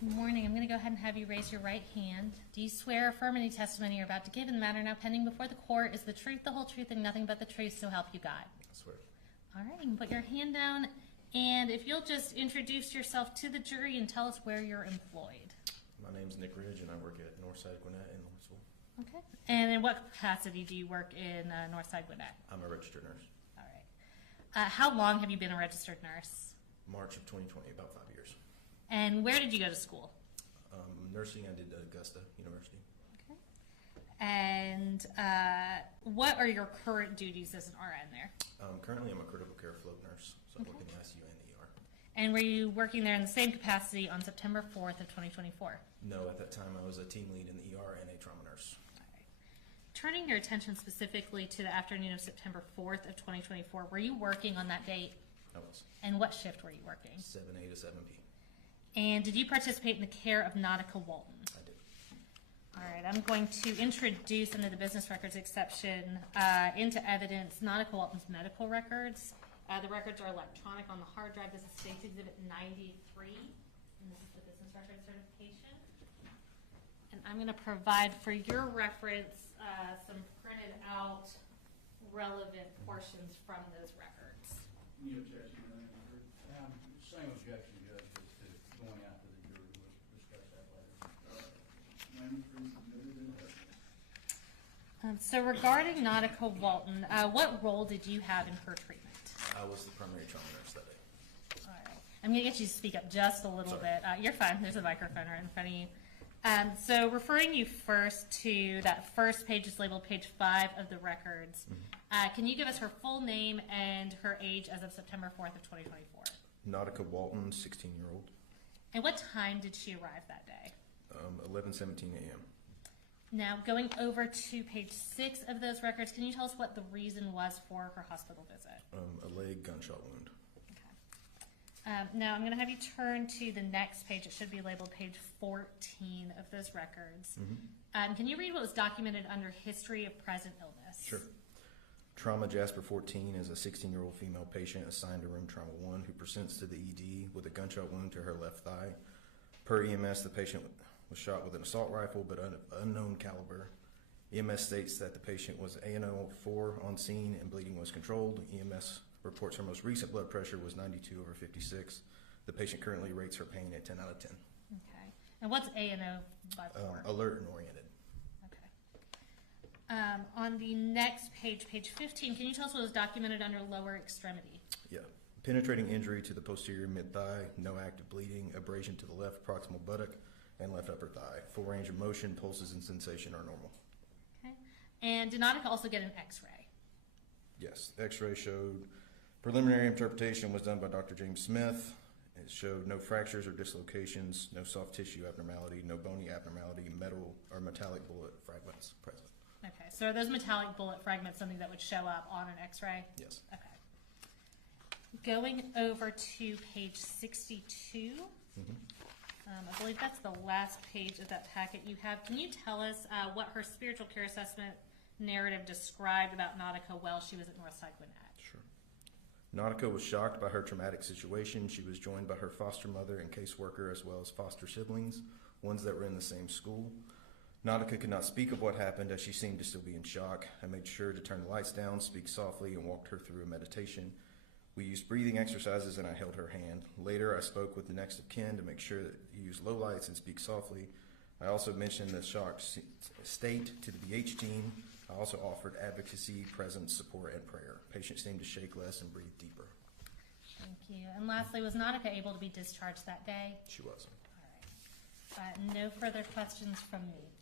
Good morning. I'm going to go ahead and have you raise your right hand. Do you swear or affirm any testimony you're about to give in the matter now pending before the court is the truth, the whole truth, and nothing but the truth, so help you God? I swear. All right, you can put your hand down, and if you'll just introduce yourself to the jury and tell us where you're employed. My name's Nick Ridge, and I work at Northside Gwinnett in Louisville. Okay. And in what capacity do you work in Northside Gwinnett? I'm a registered nurse. All right. How long have you been a registered nurse? March of 2020, about 5 years. And where did you go to school? Nursing, I did Augusta University. Okay. And what are your current duties as an RN there? Currently, I'm a critical care float nurse, so I work in the ICU and the ER. And were you working there in the same capacity on September 4th of 2024? No, at that time, I was a team lead in the ER and a trauma nurse. All right. Turning your attention specifically to the afternoon of September 4th of 2024, were you working on that date? I was. And what shift were you working? 7A to 7P. And did you participate in the care of Nautica Walton? I did. All right, I'm going to introduce under the business records exception into evidence Nautica Walton's medical records. The records are electronic on the hard drive. This is State's Exhibit 93, and this is the business record certification. And I'm going to provide for your reference some printed out relevant portions from those records. Any objection to that? Same objection, Judge, as to going out to the jury. We'll discuss that later. 93 submitted in evidence. So regarding Nautica Walton, what role did you have in her treatment? I was the primary trauma nurse that day. All right. I'm going to get you to speak up just a little bit. You're fine. There's a microphone right in front of you. So referring you first to that first page is labeled page 5 of the records. Can you give us her full name and her age as of September 4th of 2024? Nautica Walton, 16-year-old. And what time did she arrive that day? 11:17 a.m. Now, going over to page 6 of those records, can you tell us what the reason was for her hospital visit? A leg gunshot wound. Okay. Now, I'm going to have you turn to the next page. It should be labeled page 14 of those records. Can you read what was documented under history of present illness? Sure. Trauma Jasper 14 is a 16-year-old female patient assigned to room trauma 1 who presents to the ED with a gunshot wound to her left thigh. Per EMS, the patient was shot with an assault rifle but unknown caliber. EMS states that the patient was ANO4 on scene and bleeding was controlled. EMS reports her most recent blood pressure was 92/56. The patient currently rates her pain at 10 out of 10. Okay. And what's ANO by 4? Alert and oriented. Okay. On the next page, page 15, can you tell us what was documented under lower extremity? Yeah. Penetrating injury to the posterior mid-thigh, no active bleeding, abrasion to the left proximal buttock and left upper thigh. Full range of motion, pulses, and sensation are normal. Okay. And did Nautica also get an x-ray? Yes. The x-ray showed preliminary interpretation was done by Dr. James Smith. It showed no fractures or dislocations, no soft tissue abnormality, no bony abnormality, metal or metallic bullet fragments present. Okay. So are those metallic bullet fragments something that would show up on an x-ray? Yes. Okay. Going over to page 62, I believe that's the last page of that packet you have. Can you tell us what her spiritual care assessment narrative described about Nautica while she was at Northside Gwinnett? Sure. Nautica was shocked by her traumatic situation. She was joined by her foster mother and caseworker as well as foster siblings, ones that were in the same school. Nautica could not speak of what happened as she seemed to still be in shock. I made sure to turn the lights down, speak softly, and walked her through a meditation. We used breathing exercises and I held her hand. Later, I spoke with the next of kin to make sure that you use low lights and speak softly. I also mentioned the shocked state to the BH team. I also offered advocacy, presence, support, and prayer. Patient seemed to shake less and breathe deeper. Thank you. And lastly, was Nautica able to be discharged that day? She was. All right. No further questions from me.